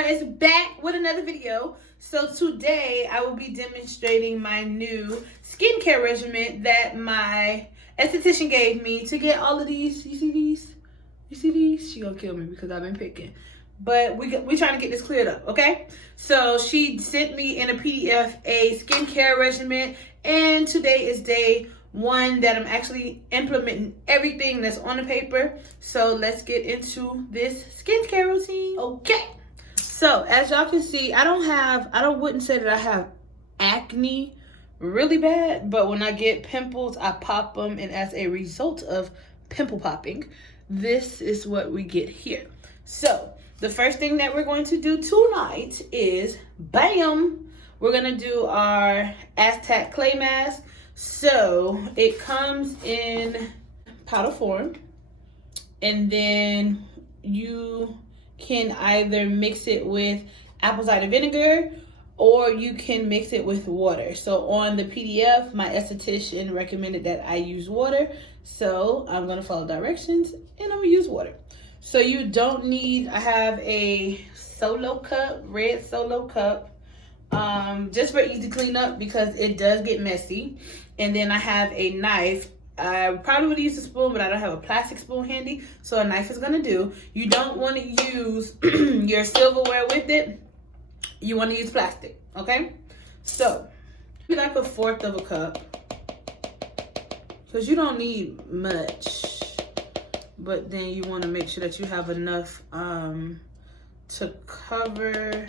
girl is back with another video. So today I will be demonstrating my new skincare regimen that my esthetician gave me to get all of these. You see these? You see these? She gonna kill me because I've been picking. But we trying to get this cleared up, okay? So she sent me in a PDF a skincare regimen, and today is day one that I'm actually implementing everything that's on the paper. So let's get into this skincare routine. Okay. So as y'all can see, I wouldn't say that I have acne really bad, but when I get pimples, I pop them, and as a result of pimple popping, this is what we get here. So the first thing that we're going to do tonight is, bam, we're gonna do our Aztec clay mask. So it comes in powder form, and then you can either mix it with apple cider vinegar or you can mix it with water. So on the PDF, my esthetician recommended that I use water. So I'm gonna follow directions and I'm gonna use water. So you don't need, I have a solo cup, red solo cup, just for easy cleanup because it does get messy. And then I have a knife. I probably would use a spoon, but I don't have a plastic spoon handy, so a knife is gonna do. You don't want to use your silverware with it. You want to use plastic, okay? So, like a fourth of a cup, because you don't need much, but then you want to make sure that you have enough to cover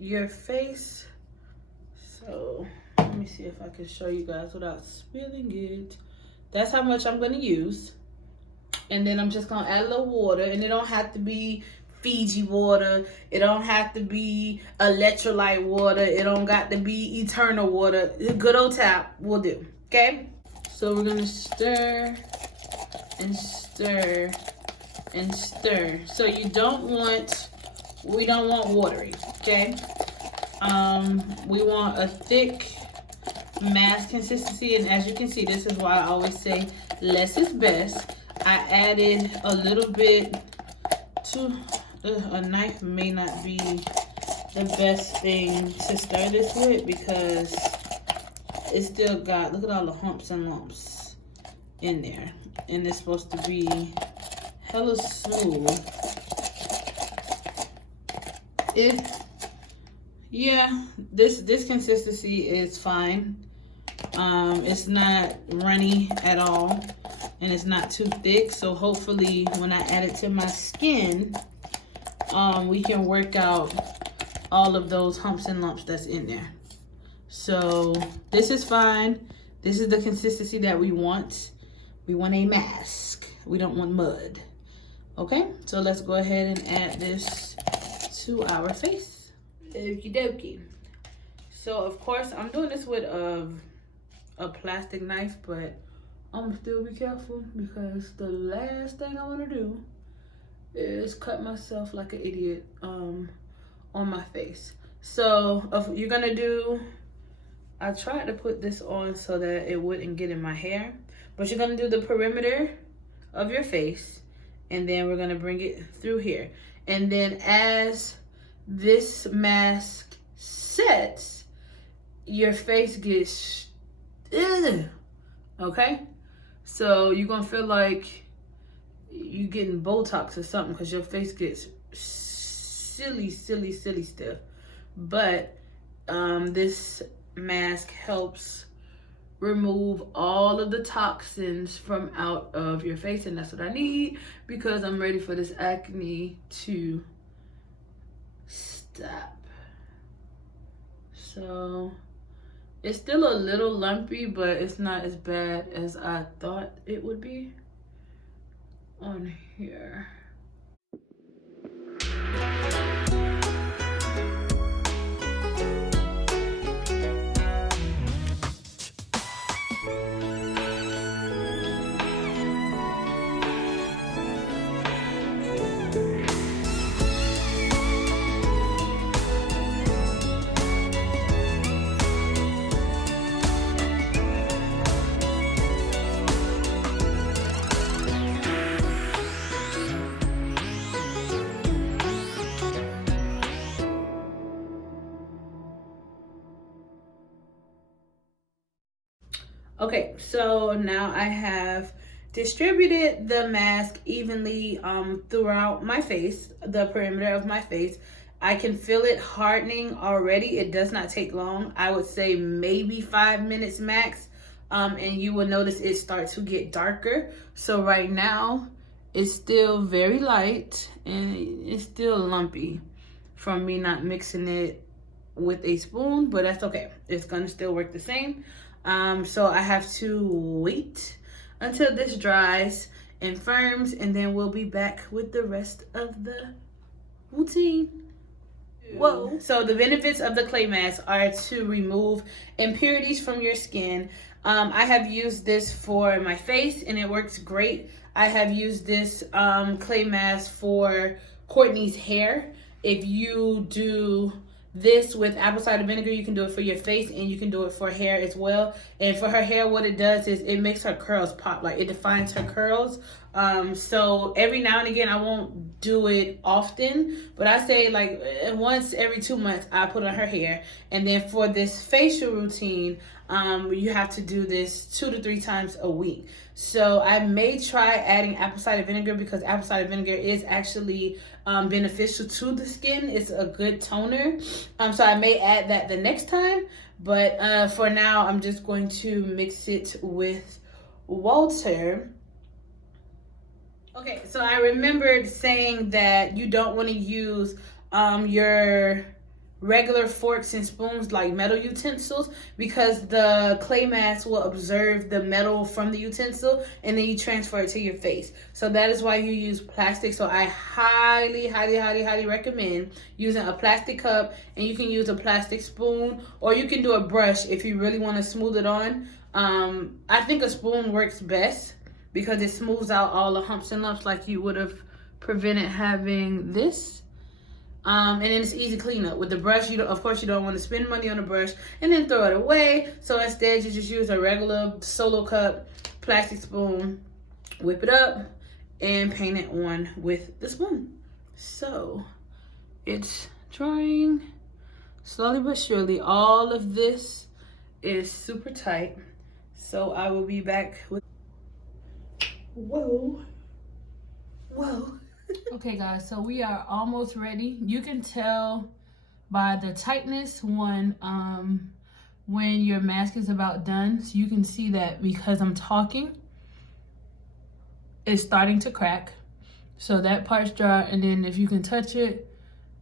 your face. So let me see if I can show you guys without spilling it. That's how much I'm going to use. And then I'm just going to add a little water. And it don't have to be Fiji water. It don't have to be electrolyte water. It don't got to be eternal water. Good old tap will do. Okay? So we're going to stir and stir and stir. So we don't want watery. Okay? We want a thick mask consistency, and as you can see, this is why I always say less is best. I added a little bit to a knife. May not be the best thing to stir this with because it still got, look at all the humps and lumps in there, and it's supposed to be hella smooth. Yeah, this consistency is fine. It's not runny at all, and it's not too thick. So hopefully when I add it to my skin, we can work out all of those humps and lumps that's in there. So this is fine. This is the consistency that we want. We want a mask. We don't want mud. Okay, so let's go ahead and add this to our face. Okie dokie. So of course I'm doing this with a plastic knife, but I'm gonna still be careful because the last thing I want to do is cut myself like an idiot on my face. So you're gonna do, I tried to put this on so that it wouldn't get in my hair, but you're gonna do the perimeter of your face, and then we're gonna bring it through here. And then as this mask sets, your face gets, okay? So you're gonna feel like you getting Botox or something because your face gets silly stiff. But this mask helps remove all of the toxins from out of your face, and that's what I need because I'm ready for this acne to stop. So it's still a little lumpy, but it's not as bad as I thought it would be on here. Okay, so now I have distributed the mask evenly throughout my face, the perimeter of my face. I can feel it hardening already. It does not take long. I would say maybe 5 minutes max. And you will notice it starts to get darker. So right now, it's still very light and it's still lumpy from me not mixing it with a spoon, but that's okay. It's gonna still work the same. So I have to wait until this dries and firms, and then we'll be back with the rest of the routine. Whoa. So the benefits of the clay mask are to remove impurities from your skin. I have used this for my face and it works great. I have used this clay mask for Courtney's hair. If you do this with apple cider vinegar, you can do it for your face and you can do it for hair as well. And for her hair, what it does is it makes her curls pop, like it defines her curls. So every now and again, I won't do it often, but I say like once every 2 months I put on her hair. And then for this facial routine, you have to do this 2 to 3 times a week. So I may try adding apple cider vinegar because apple cider vinegar is actually beneficial to the skin. It's a good toner. So I may add that the next time, but for now I'm just going to mix it with water. Okay, so I remembered saying that you don't want to use your regular forks and spoons like metal utensils because the clay mask will absorb the metal from the utensil and then you transfer it to your face. So that is why you use plastic. So I highly recommend using a plastic cup, and you can use a plastic spoon or you can do a brush if you really want to smooth it on. I think a spoon works best because it smooths out all the humps and lumps like you would have prevented having this. And then it's easy cleanup. With the brush, of course you don't want to spend money on a brush and then throw it away. So instead you just use a regular solo cup plastic spoon, whip it up, and paint it on with the spoon. So it's drying slowly but surely. All of this is super tight. So I will be back with... Whoa. Okay guys, so we are almost ready. You can tell by the tightness when your mask is about done. So you can see that because I'm talking, it's starting to crack. So that part's dry, and then if you can touch it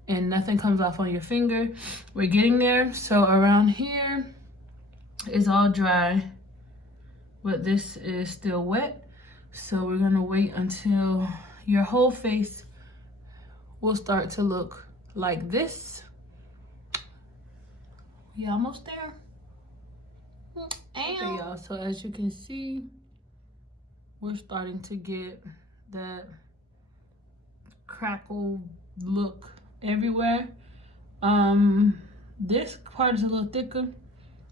and nothing comes off on your finger, we're getting there. So around here is all dry, but this is still wet. So we're gonna wait until your whole face will start to look like this. We almost there. Okay, y'all, so as you can see, we're starting to get that crackle look everywhere. This part is a little thicker,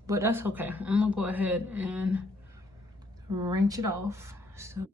but that's okay. I'm gonna go ahead and rinse it off. So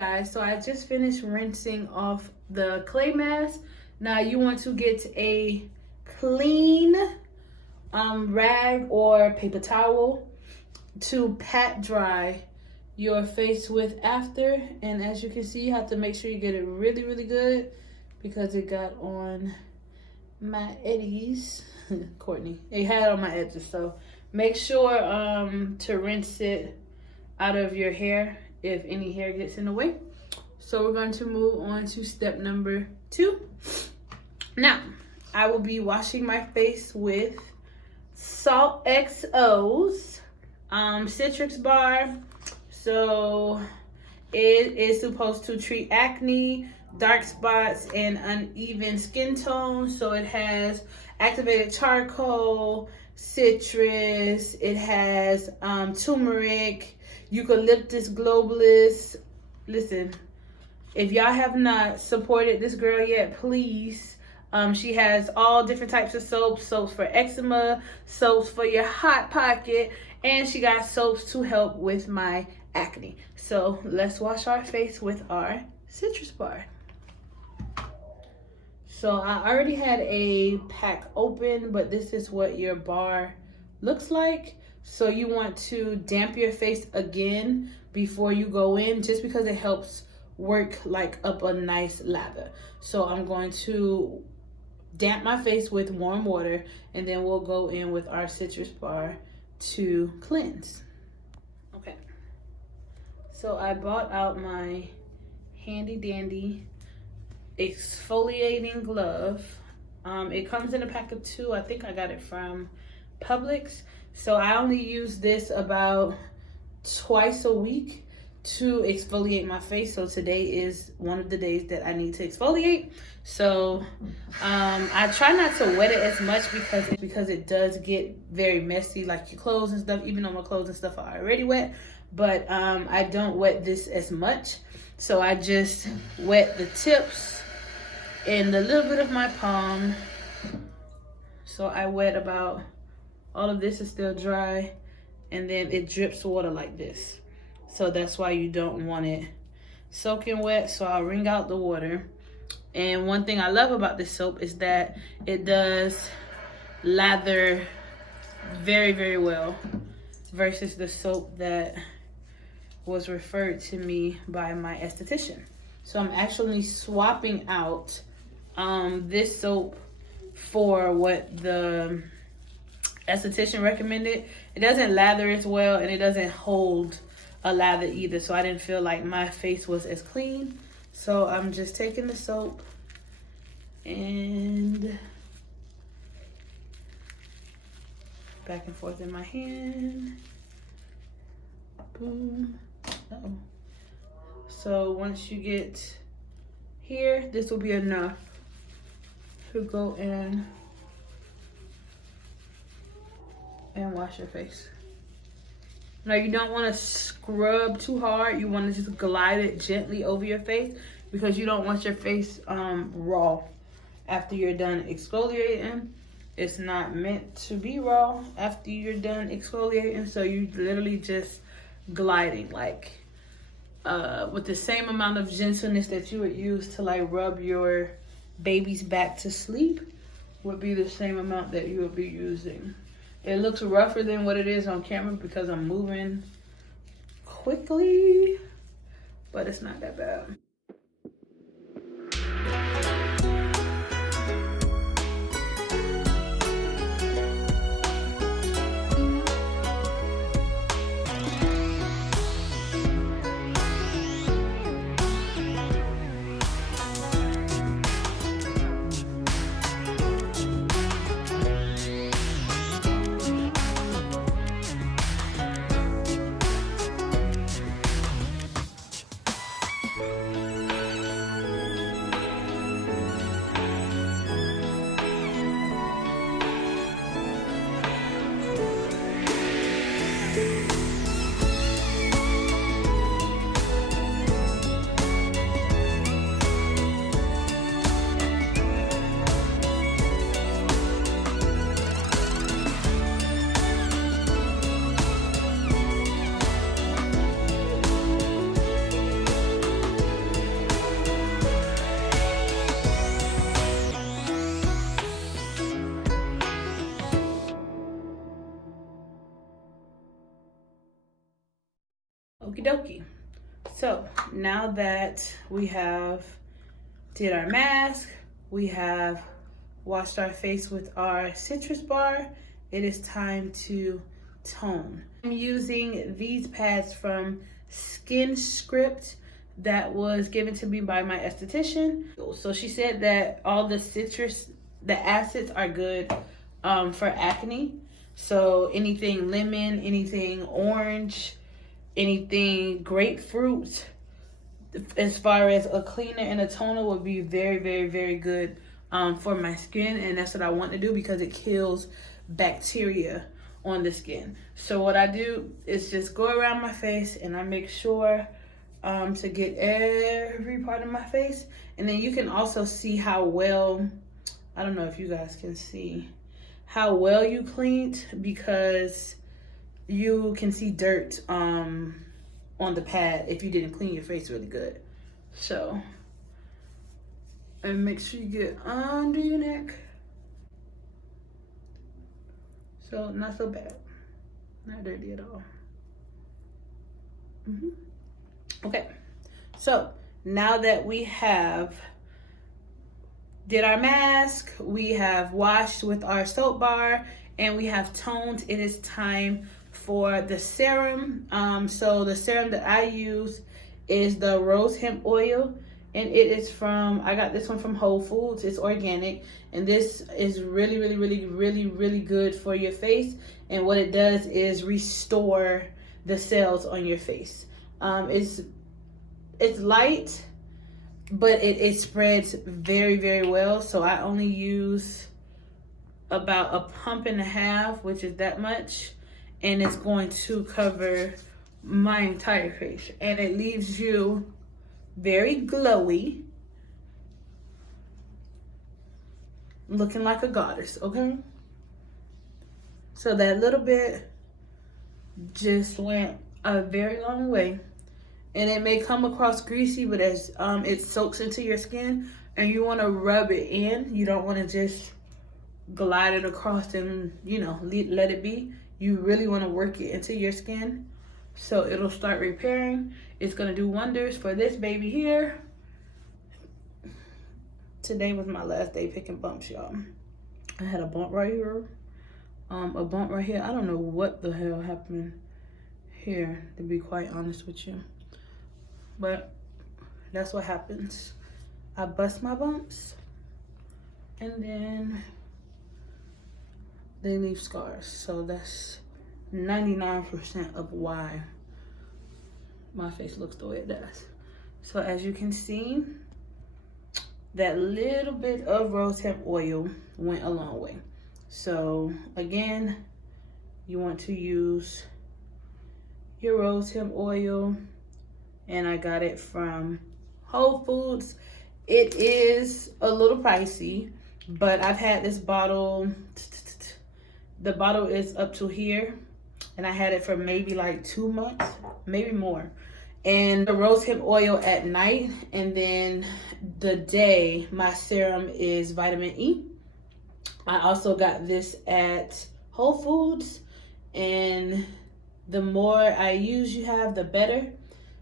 guys, so I just finished rinsing off the clay mask. Now you want to get a clean rag or paper towel to pat dry your face with after. And as you can see, you have to make sure you get it really good because it got on my edges. Courtney, it had on my edges, so make sure to rinse it out of your hair if any hair gets in the way. So we're going to move on to step number 2. Now, I will be washing my face with Salt XO's citrus bar. So it is supposed to treat acne, dark spots, and uneven skin tone. So it has activated charcoal, citrus, it has turmeric, eucalyptus globulus. Listen, if y'all have not supported this girl yet, please. She has all different types of soaps for eczema, soaps for your hot pocket, and she got soaps to help with my acne. So let's wash our face with our citrus bar. So I already had a pack open, but this is what your bar looks like. So you want to damp your face again before you go in, just because it helps work like up a nice lather. So I'm going to damp my face with warm water, and then we'll go in with our citrus bar to cleanse. Okay. So I bought out my handy dandy exfoliating glove. It comes in a pack of 2. I think I got it from Publix. So I only use this about twice a week to exfoliate my face. So today is one of the days that I need to exfoliate. So I try not to wet it as much because it does get very messy, like your clothes and stuff, even though my clothes and stuff are already wet. But I don't wet this as much. So I just wet the tips and a little bit of my palm. So I wet about, all of this is still dry, and then it drips water like this. So that's why you don't want it soaking wet. So I'll wring out the water. And one thing I love about this soap is that it does lather very, very well versus the soap that was referred to me by my esthetician. So I'm actually swapping out this soap for what the esthetician recommended. It doesn't lather as well, and it doesn't hold a lather either. So I didn't feel like my face was as clean. So I'm just taking the soap and back and forth in my hand. Boom. Uh-oh. So once you get here, this will be enough to go in and wash your face. Now you don't want to scrub too hard. You want to just glide it gently over your face, because you don't want your face raw after you're done exfoliating. It's not meant to be raw after you're done exfoliating. So you literally just gliding, like with the same amount of gentleness that you would use to like rub your baby's back to sleep would be the same amount that you would be using. It looks rougher than what it is on camera because I'm moving quickly, but it's not that bad. Okie dokie. So now that we have did our mask, we have washed our face with our citrus bar, it is time to tone. I'm using these pads from Skin Script that was given to me by my esthetician. So she said that all the citrus, the acids are good for acne. So anything lemon, anything orange, anything grapefruit, as far as a cleaner and a toner, would be very, very, very good for my skin. And that's what I want to do because it kills bacteria on the skin. So what I do is just go around my face and I make sure to get every part of my face. And then you can also see how well, I don't know if you guys can see how well you cleaned, because you can see dirt on the pad if you didn't clean your face really good. So, and make sure you get under your neck. So not so bad, not dirty at all. Okay, so now that we have did our mask, we have washed with our soap bar, and we have toned, it is time for the serum. So the serum that I use is the rose hemp oil, and it is from, I got this one from Whole Foods. It's organic, and this is really, really, really, really, really good for your face. And what it does is restore the cells on your face. It's light, but it spreads very, very well. So I only use about 1.5 pumps, which is that much, and it's going to cover my entire face, and it leaves you very glowy, looking like a goddess. Okay, so that little bit just went a very long way. And it may come across greasy, but as it soaks into your skin and you want to rub it in, you don't want to just glide it across and, you know, let it be. You really want to work it into your skin so it'll start repairing. It's going to do wonders for this baby here. Today was my last day picking bumps, y'all. I had a bump right here, a bump right here. I don't know what the hell happened here, to be quite honest with you. But that's what happens. I bust my bumps and then they leave scars. So that's 99% of why my face looks the way it does. So as you can see, that little bit of rose hemp oil went a long way. So again, you want to use your rose hemp oil, and I got it from Whole Foods. It is a little pricey, but I've had this bottle, the bottle is up to here, and I had it for maybe like 2 months, maybe more. And the rose hemp oil at night, and then the day, my serum is vitamin E. I also got this at Whole Foods, and the more I use you have, the better.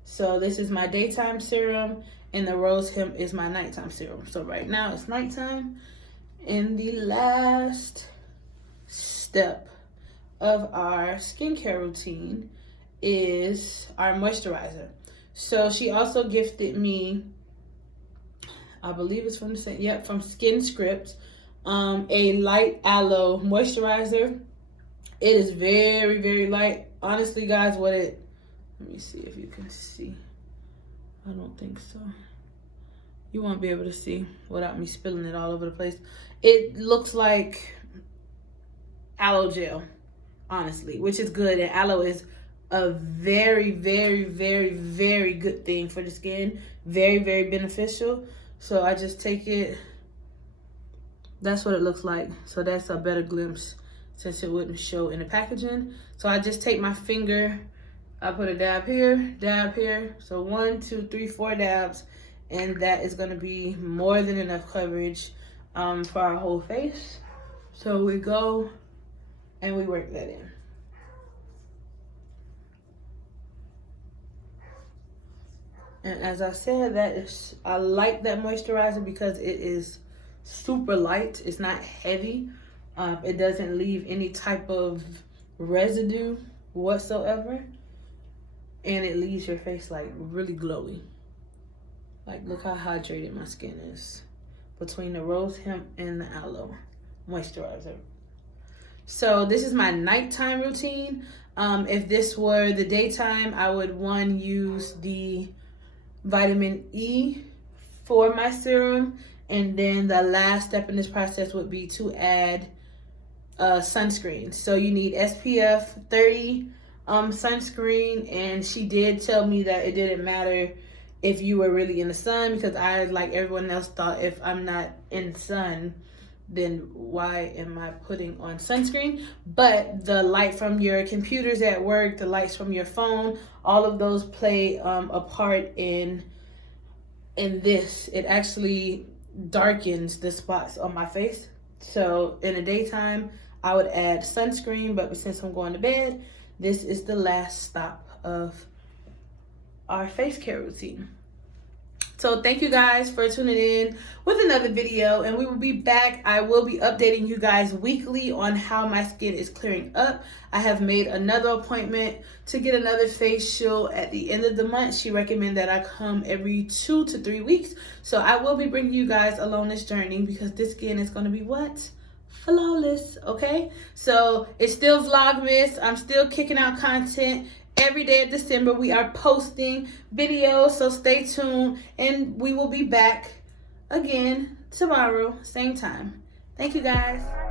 So this is my daytime serum, and the rose hemp is my nighttime serum. So right now it's nighttime, and the last step of our skincare routine is our moisturizer. So she also gifted me, I believe it's from the same, yep, from Skin Script, a light aloe moisturizer. It is very, very light. Honestly, guys, let me see if you can see. I don't think so. You won't be able to see without me spilling it all over the place. It looks like aloe gel, honestly, which is good. And aloe is a very, very, very, very good thing for the skin. Very, very beneficial. So I just take it. That's what it looks like. So that's a better glimpse since it wouldn't show in the packaging. So I just take my finger, I put a dab here. So 1, 2, 3, 4 dabs. And that is gonna be more than enough coverage for our whole face. So we go and we work that in. And as I said, I like that moisturizer because it is super light. It's not heavy. It doesn't leave any type of residue whatsoever. And it leaves your face like really glowy. Like, look how hydrated my skin is between the rose hemp and the aloe moisturizer. So this is my nighttime routine. If this were the daytime, I would use the vitamin E for my serum, and then the last step in this process would be to add sunscreen. So you need SPF 30 sunscreen, and she did tell me that it didn't matter if you were really in the sun, because I, like everyone else, thought if I'm not in the sun, then why am I putting on sunscreen? But the light from your computers at work, the lights from your phone, all of those play a part in this. It actually darkens the spots on my face. So in the daytime, I would add sunscreen, but since I'm going to bed, this is the last stop of our face care routine. So thank you guys for tuning in with another video, and we will be back. I will be updating you guys weekly on how my skin is clearing up. I have made another appointment to get another facial at the end of the month. She recommended that I come every 2 to 3 weeks. So I will be bringing you guys along this journey, because this skin is going to be what? Flawless, okay? So it's still Vlogmas. I'm still kicking out content. Every day of December, we are posting videos, so stay tuned, and we will be back again tomorrow, same time. Thank you, guys.